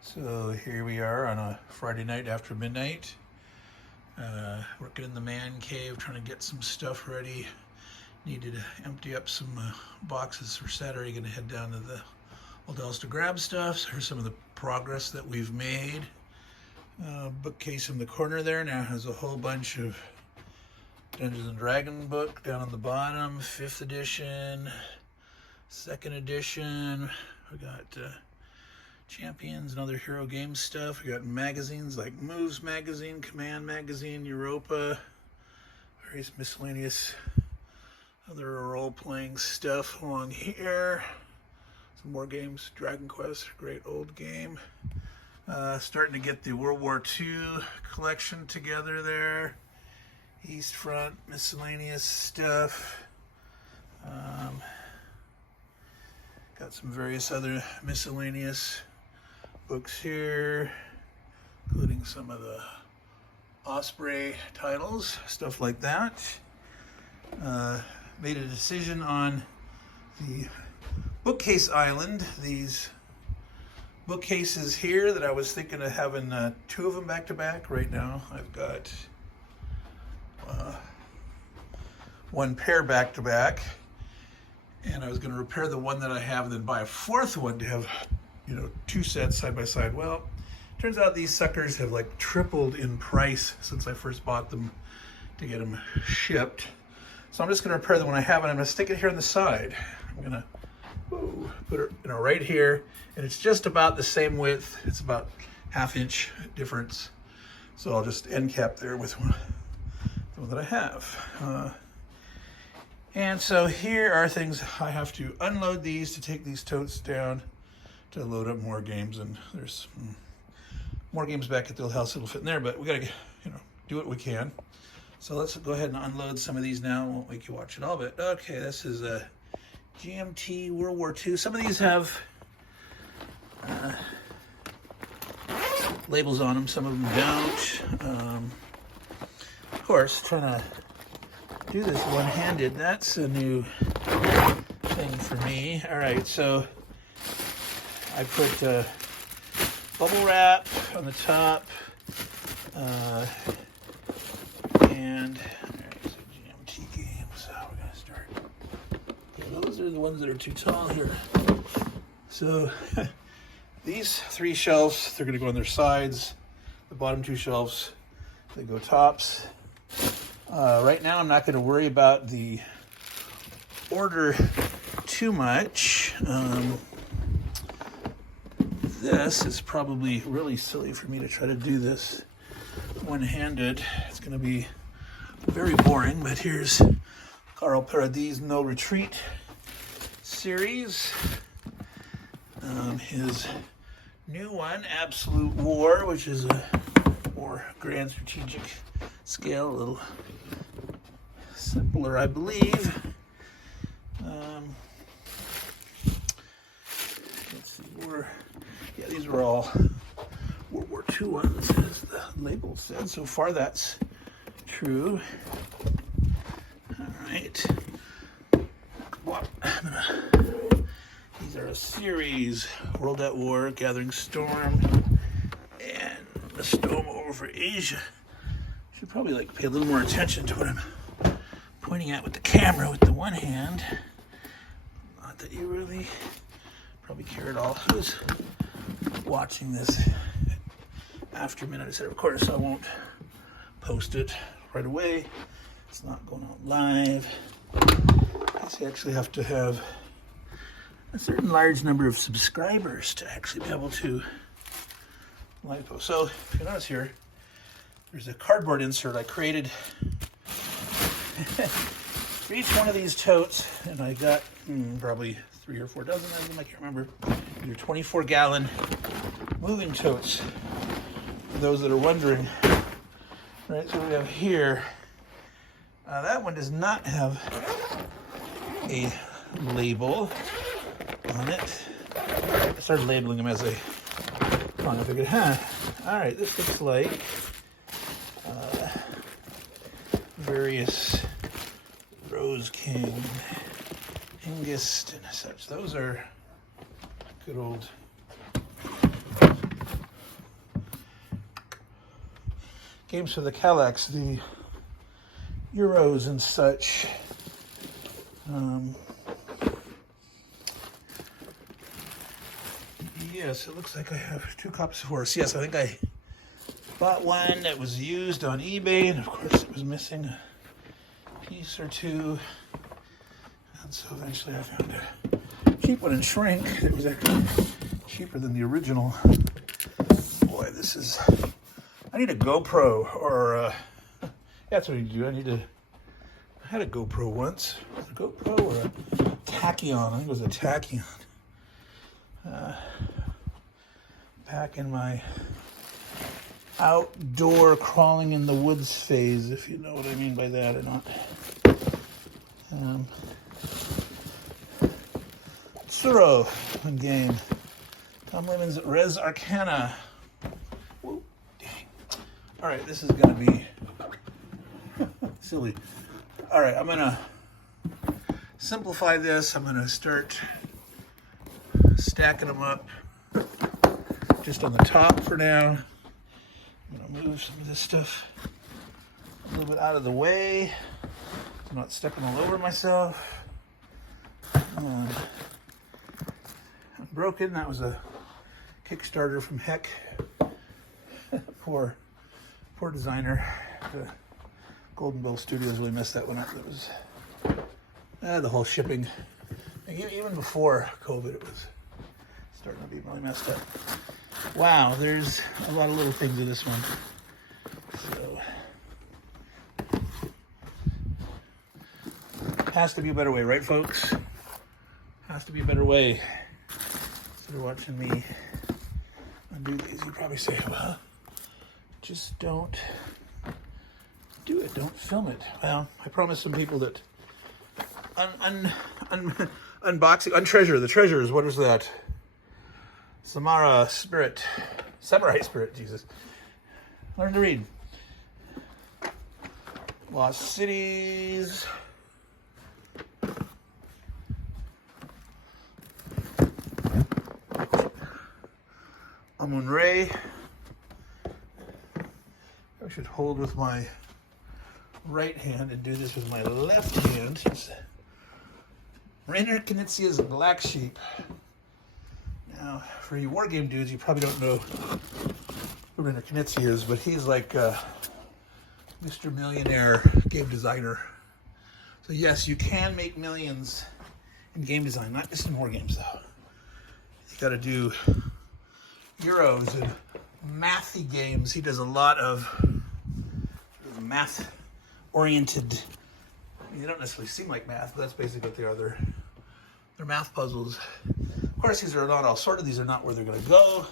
So here we are on a Friday night after midnight, working in the man cave, trying to get some stuff ready. Needed to empty up some boxes for Saturday. Going to head down to the old house to grab stuff. So here's some of the progress that we've made. Bookcase in the corner there now has a whole bunch of Dungeons and Dragon book down on the bottom, 5th edition, 2nd edition. We got Champions and other hero game stuff. We got magazines like Moves Magazine, Command Magazine, Europa, various miscellaneous other role-playing stuff along here. Some more games, Dragon Quest, great old game. Starting to get the World War II collection together there. East Front, miscellaneous stuff. Got some various other miscellaneous books here, including some of the Osprey titles, stuff like that. Made a decision on the bookcase island. These bookcases here that I was thinking of having 2 of them back to back. Right now I've got 1 pair back to back, and I was going to repair the one that I have and then buy a 4th one to have 2 sets side by side. Well, turns out these suckers have like tripled in price since I first bought them to get them shipped. So I'm just going to repair the one I have, and I'm going to stick it here on the side. I'm going to put it right here, and it's just about the same width. It's about 1/2 inch difference. So I'll just end cap there with the one that I have. And so here are things I have to unload these to take these totes down to load up more games, and there's more games back at the old house that'll fit in there, but we gotta do what we can. So let's go ahead and unload some of these now. I won't make you watch it all, but okay, this is a GMT World War II. Some of these have labels on them, some of them don't. Of course, trying to do this one-handed, that's a new thing for me. All right, so I put bubble wrap on the top, and there's a GMT game, so we're gonna start. Yeah, those are the ones that are too tall here. So these 3 shelves, they're gonna go on their sides. The bottom 2 shelves, they go tops. Right now, I'm not going to worry about the order too much. This is probably really silly for me to try to do this one-handed. It's going to be very boring, but here's Carl Paradis' No Retreat series. His new one, Absolute War, which is a more grand strategic scale, a little simpler, I believe. Let's see, these are all World War II ones, as the label said. So far, that's true. All right. These are a series: World at War, Gathering Storm, and The Storm over Asia. Should probably pay a little more attention to what I'm pointing at with the camera with the one hand. Not that you really probably care at all who's watching this after midnight. I said, of course, I won't post it right away. It's not going out live. I guess you actually have to have a certain large number of subscribers to actually be able to live post. So if you notice here, there's a cardboard insert I created for each one of these totes, and I got probably 3 or 4 dozen of them, I can't remember. These are 24-gallon moving totes, for those that are wondering. Right, so we have here, that one does not have a label on it. I started labeling them as I figured, all right, this looks like various Rose King, Hengist, and such. Those are good old games for the Kallax, the Euros and such. Yes, it looks like I have 2 copies of Horse. Yes, I think I bought one that was used on eBay, and of course it was missing a piece or two. And so eventually I found a cheap one in shrink that was actually cheaper than the original. Boy, this is... I need a GoPro, or that's what I need to do. I had a GoPro once. Was it a GoPro or a Tachyon? I think it was a Tachyon. Back in my outdoor crawling in the woods phase, if you know what I mean by that or not. Tsuro in game. Tom Lemon's Res Arcana. Whoa, dang. All right, this is gonna be silly. All right, I'm gonna simplify this. I'm gonna start stacking them up just on the top for now. I'm gonna move some of this stuff a little bit out of the way. I'm not stepping all over myself. I'm broken. That was a Kickstarter from Heck. poor designer. The Golden Bowl Studios really messed that one up. That was the whole shipping. Even before COVID, it was starting to be really messed up. Wow, there's a lot of little things in this one. So, has to be a better way, right, folks? Has to be a better way. Instead of watching me undo these, you probably say, well, just don't do it. Don't film it. Well, I promised some people that unboxing, untreasure. The treasures, what is that? Samurai Spirit, Jesus. Learn to read. Lost Cities. Amun-Re. I should hold with my right hand and do this with my left hand. Rainer Knizia's Black Sheep. Now, for you wargame dudes, you probably don't know who Rainer Knizia is, but he's like Mr. Millionaire game designer. So yes, you can make millions in game design, not just in wargames though. You got to do Euros and mathy games. He does a lot of math-oriented. I mean, they don't necessarily seem like math, but that's basically what they are. They're math puzzles. Of course, these are not all sorted. These are not where they're going to go.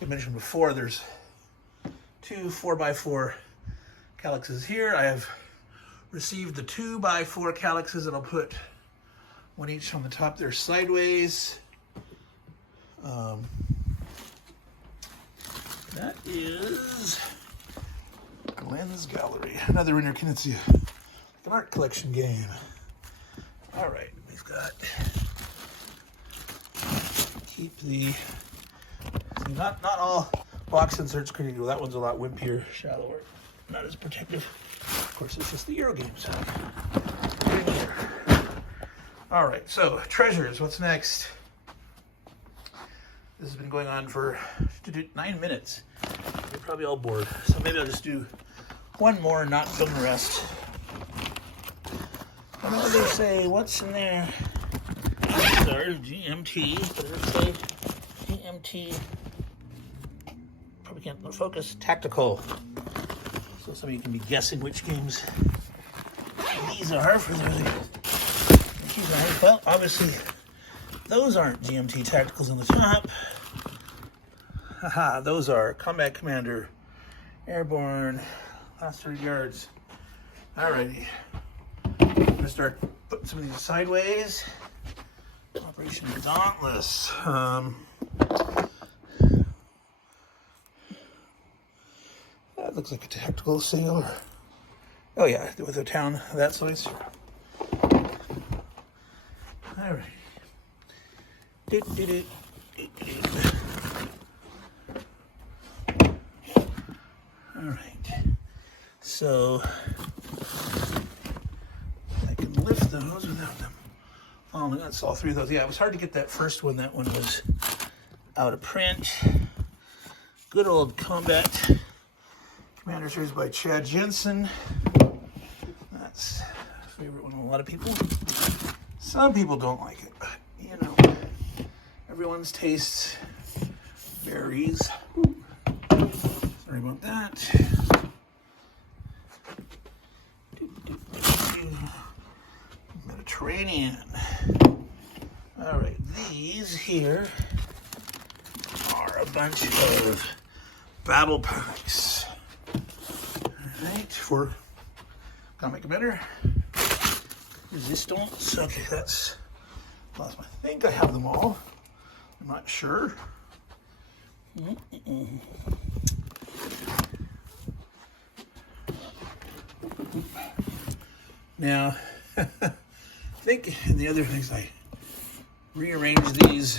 I mentioned before, there's 2 4x4 calyxes here. I have received the 2x4 calyxes, and I'll put one each on the top there sideways. That is Glenn's Gallery, another Rainer Knizia, an art collection game. All right, we've got, keep the, see, not all box inserts created equal. That one's a lot wimpier, shallower, not as protective. Of course, it's just the Euro games. All right, so treasures, what's next? This has been going on for 9 minutes. You're probably all bored, so maybe I'll just do one more and not film the rest. I know what they say, what's in there? These are GMT, what do they say? GMT, probably can't focus, tactical. So some of you can be guessing which games these are for the, well, obviously, those aren't GMT tacticals on the top. Haha, those are Combat Commander, Airborne, Last 3 Yards. Alrighty. I'm going to start putting some of these sideways. Operation Dauntless. That looks like a tactical sailor. Oh yeah, with a town that size. Alright. Alright. So I can lift those without them. Oh, that's all three of those. Yeah, it was hard to get that first one. That one was out of print. Good old Combat Commander Series by Chad Jensen. That's a favorite one of a lot of people. Some people don't like it, but you know, everyone's tastes varies. Sorry about that. Mediterranean. All right, these here are a bunch of battle packs. All right, for Comic Commander. Resistance. Okay, that's awesome. I think I have them all. I'm not sure. Now, I think in the other things I rearranged these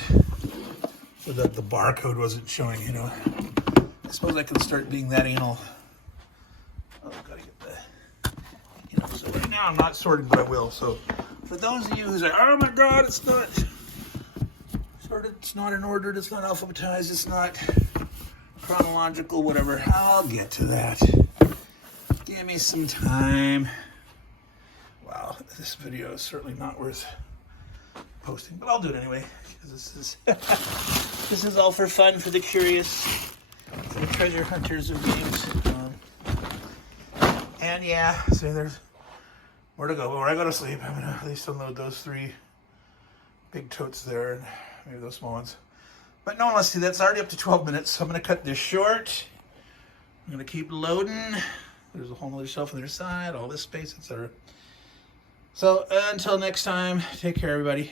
so that the barcode wasn't showing, you know. I suppose I can start being that anal. Oh, gotta get the, you know, so right now I'm not sorted, but I will. So for those of you who say, oh my God, it's not sorted, it's not in order, it's not alphabetized, it's not chronological, whatever, I'll get to that. Give me some time. Wow, this video is certainly not worth posting, but I'll do it anyway, because this is this is all for fun, for the curious, for the treasure hunters of games. And yeah, so there's where to go. Before I go to sleep, I'm gonna at least unload those 3 big totes there, and maybe those small ones. But no, let's see, that's already up to 12 minutes, so I'm gonna cut this short. I'm gonna keep loading. There's a whole other shelf on the other side, all this space, etc. So until next time, take care, everybody.